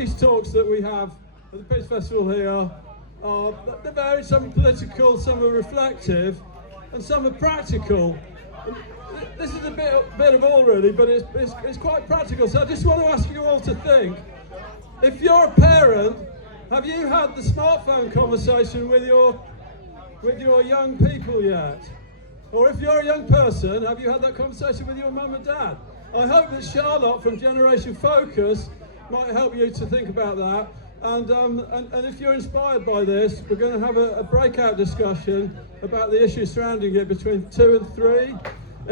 peace talks that we have at the Peace Festival here they're varied. Some are political, some are reflective, and some are practical. This is a bit of all really, but it's quite practical. So I just want to ask you all to think, if you're a parent, have you had the smartphone conversation with your young people yet? Or if you're a young person, have you had that conversation with your mum and dad? I hope that Charlotte from Generation Focus might help you to think about that. And if you're inspired by this, we're going to have a breakout discussion about the issues surrounding it between 2 and 3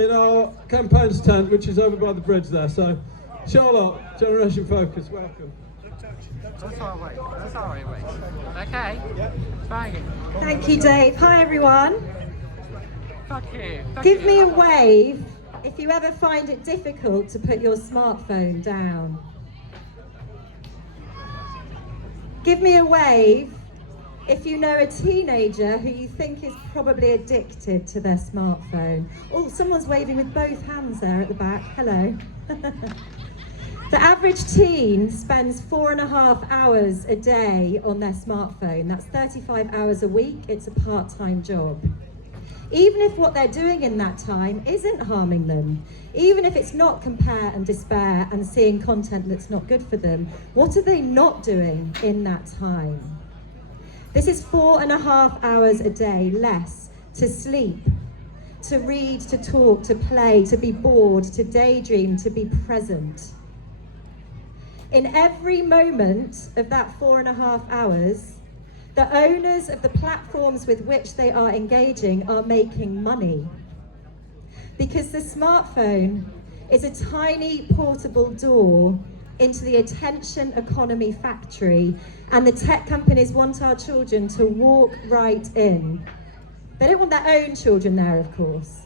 in our campaigns tent, which is over by the bridge there. So, Charlotte, Generation Focus, welcome. That's all right, wait. Okay. Thank you. Thank you, Dave. Hi, everyone. Thank you. Give me a wave if you ever find it difficult to put your smartphone down. Give me a wave if you know a teenager who you think is probably addicted to their smartphone. Oh, someone's waving with both hands there at the back. Hello. The average teen spends 4.5 hours a day on their smartphone. That's 35 hours a week. It's a part-time job. Even if what they're doing in that time isn't harming them, even if it's not compare and despair and seeing content that's not good for them, what are they not doing in that time? This is 4.5 hours a day less to sleep, to read, to talk, to play, to be bored, to daydream, to be present. In every moment of that 4.5 hours, the owners of the platforms with which they are engaging are making money. Because the smartphone is a tiny portable door into the attention economy factory, and the tech companies want our children to walk right in. They don't want their own children there, of course.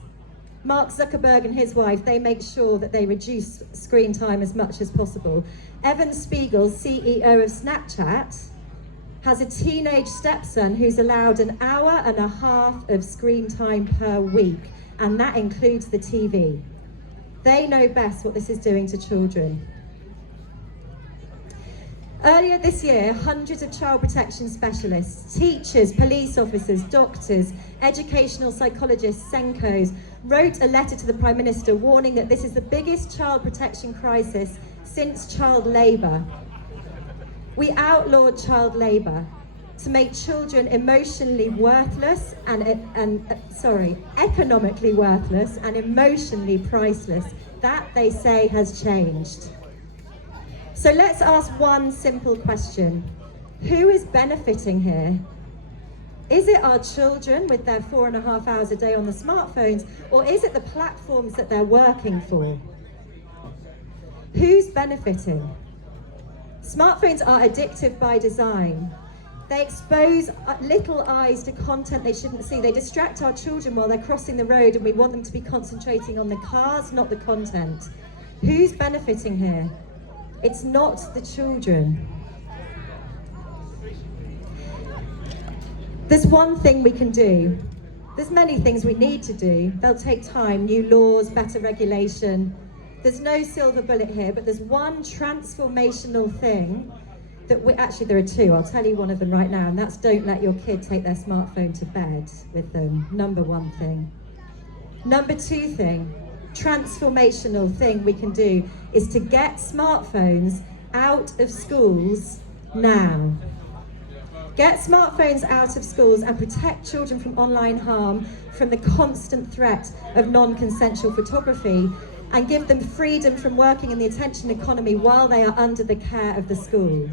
Mark Zuckerberg and his wife, they make sure that they reduce screen time as much as possible. Evan Spiegel, CEO of Snapchat, has a teenage stepson who's allowed 1.5 hours of screen time per week, and that includes the TV. They know best what this is doing to children. Earlier this year, hundreds of child protection specialists, teachers, police officers, doctors, educational psychologists, Senkos, wrote a letter to the Prime Minister warning that this is the biggest child protection crisis since child labour. We outlawed child labour to make children emotionally worthless economically worthless and emotionally priceless. That, they say, has changed. So let's ask one simple question. Who is benefiting here? Is it our children with their 4.5 hours a day on the smartphones, or is it the platforms that they're working for? Who's benefiting? Smartphones are addictive by design. They expose little eyes to content they shouldn't see. They distract our children while they're crossing the road, and we want them to be concentrating on the cars, not the content. Who's benefiting here? It's not the children. There's one thing we can do. There's many things we need to do. They'll take time, new laws, better regulation. There's no silver bullet here, but there's one transformational thing that actually there are two. I'll tell you one of them right now, and that's don't let your kid take their smartphone to bed with them. Number one thing. Number two thing, transformational thing we can do is to get smartphones out of schools now. Get smartphones out of schools and protect children from online harm, from the constant threat of non-consensual photography, and give them freedom from working in the attention economy while they are under the care of the school.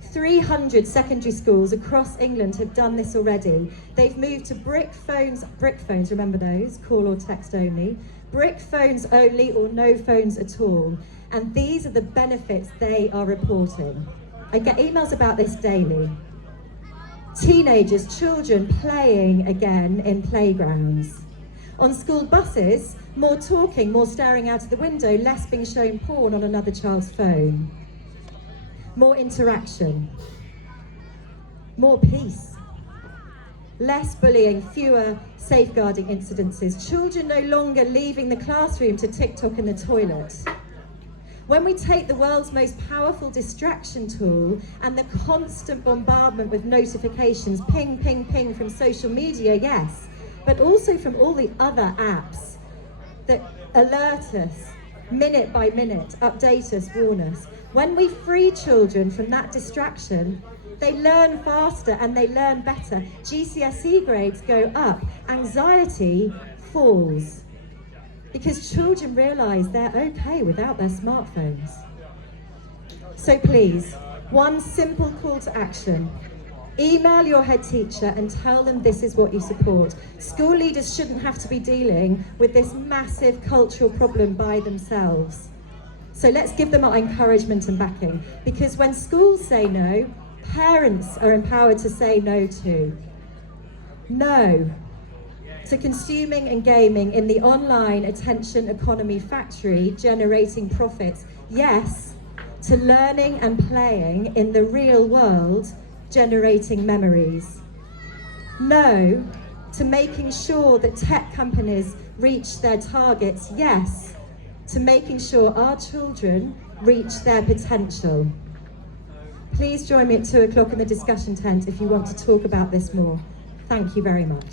300 secondary schools across England have done this already. They've moved to brick phones, remember those, call or text only, brick phones only or no phones at all. And these are the benefits they are reporting. I get emails about this daily. Teenagers, children playing again in playgrounds. On school buses, more talking, more staring out of the window, less being shown porn on another child's phone. More interaction. More peace. Less bullying, fewer safeguarding incidences. Children no longer leaving the classroom to TikTok in the toilet. When we take the world's most powerful distraction tool and the constant bombardment with notifications, ping, ping, ping from social media, yes, but also from all the other apps that alert us minute by minute, update us, warn us. When we free children from that distraction, they learn faster and they learn better. GCSE grades go up, anxiety falls. Because children realise they're okay without their smartphones. So please, one simple call to action. Email your head teacher and tell them this is what you support. School leaders shouldn't have to be dealing with this massive cultural problem by themselves. So let's give them our encouragement and backing. Because when schools say no, parents are empowered to say no too. No to consuming and gaming in the online attention economy factory generating profits. Yes to learning and playing in the real world generating memories. No to making sure that tech companies reach their targets. Yes to making sure our children reach their potential. Please join me at 2 o'clock in the discussion tent if you want to talk about this more. Thank you very much.